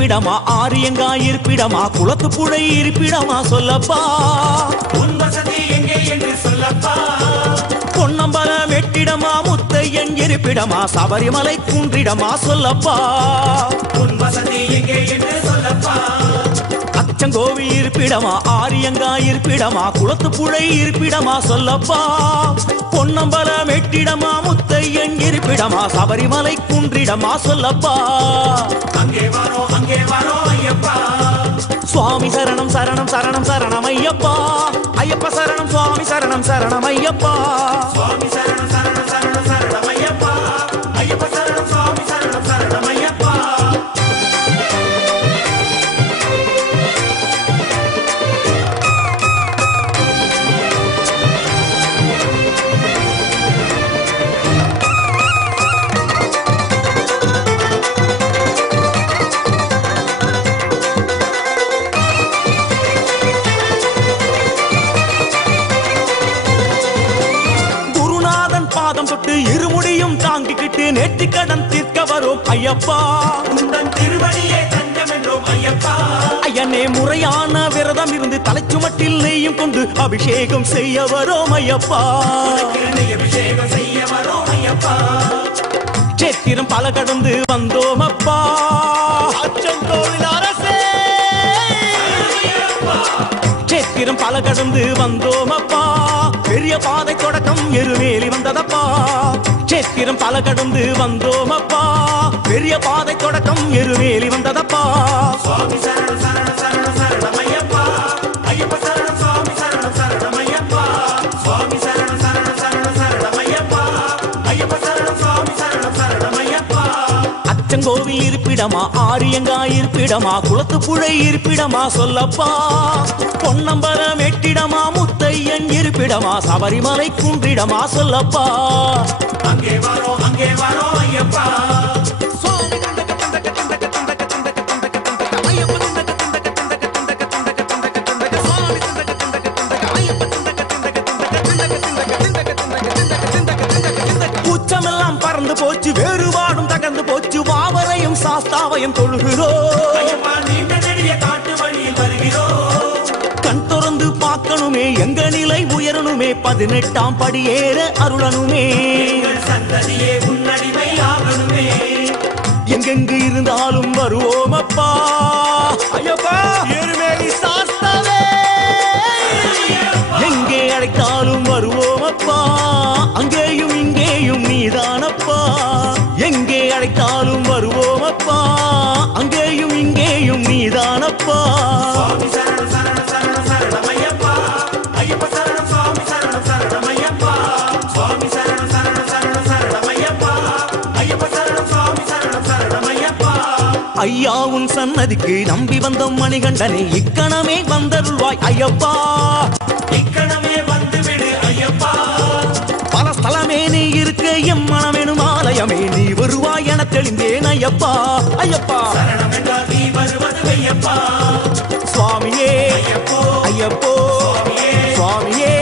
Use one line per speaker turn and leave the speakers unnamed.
இருப்பிடமா? ஆரியங்கா இருப்பிடமா? குளத்து புழை இருப்பிடமா சொல்லப்பா.
உன் வசதி எங்கே என்று சொல்லப்பா.
பொன்னம்பலம் எட்டிடமா முத்தையன் இருப்பிடமா? சபரிமலை குன்றிடமா சொல்லப்பா.
உன் வசதி எங்கே என்று சொல்லப்பா.
அச்சங்கோவி இருப்பிடமா? ஆரியங்கா இருப்பிடமா? குளத்து புழை இருப்பிடமா சொல்லப்பா. பொன்னம்பலம் எட்டிடமா முத்தையன் இருப்பிடமா? சபரிமலை குன்றிடமா சொல்லப்பா.
அங்கே வரோம் அங்கே வரோம் ஐயப்பா.
சுவாமி சரணம் சரணம் சரணம் சரணம் ஐயப்பா. ஐயப்ப சரணம் சுவாமி சரணம் சரணம் ஐயப்பா.
சுவாமி சரணம்
பாதம் தொட்டு இருமுடியும் தாங்கிக்கிட்டு நெற்றிக்கடன் தீர்க்க வரும் ஐயப்பா.
உந்தன் திருவடியே தஞ்சம் என்றோம் ஐயப்பா.
ஐயனே முறையான விரதம் இருந்து தலைச்சுமட்டில் நெய்யும் கொண்டு அபிஷேகம் செய்ய வரோம் ஐயப்பா.
அபிஷேகம் செய்ய வரோம் ஐயப்பா.
சேத்திரம் பல கடந்து வந்தோம் அப்பா. அச்சங்கோவில் அரசே. சேத்திரம் பல கடந்து வந்தோம் அப்பா. பெரிய பாதை தொடக்கம் எருமேலி வந்ததப்பா. சேத்திரம் பல கடந்து வந்தோம் அப்பா பெரிய பாதை தொடக்கம் எருமேலி வந்ததப்பா.
சுவாமி சரணம் சரணம்
அச்சங்கோவில் இருப்பிடமா ஆரியங்கா இருப்பிடமா குளத்து புழை இருப்பிடமா சொல்லப்பா பொன்னம்பலம் எட்டிடமா முத்தையன் இருப்பிடமா சபரிமலை குன்றிடமா சொல்லப்பா
அங்கே வரோ அங்கே வரோ ஐயப்பா
உச்சமெல்லாம் பறந்து போச்சு வேறுவா சாஸ்தாவையும் தொழுகிறோம் கண் திறந்து பார்க்கணுமே எங்க நிலை உயரணுமே பதினெட்டாம் படியேற
எங்கள் சந்ததியே உன்னடிமை ஆகணுமே.
எங்கெங்கு இருந்தாலும் வருவோம் அப்பா. ஐயப்ப.
சரணம் சுவாமி சரணம் சரணம் ஐயப்பா.
ஐயா உன் சன்னதிக்கு நம்பி வந்த மணிகண்டனே. இக்கணமே வந்தருள்வாய் ஐயப்பா. தெளிந்தேன் ஐயப்பா ஐயப்பா. சுவாமியே
ஐயப்போ. சுவாமியே.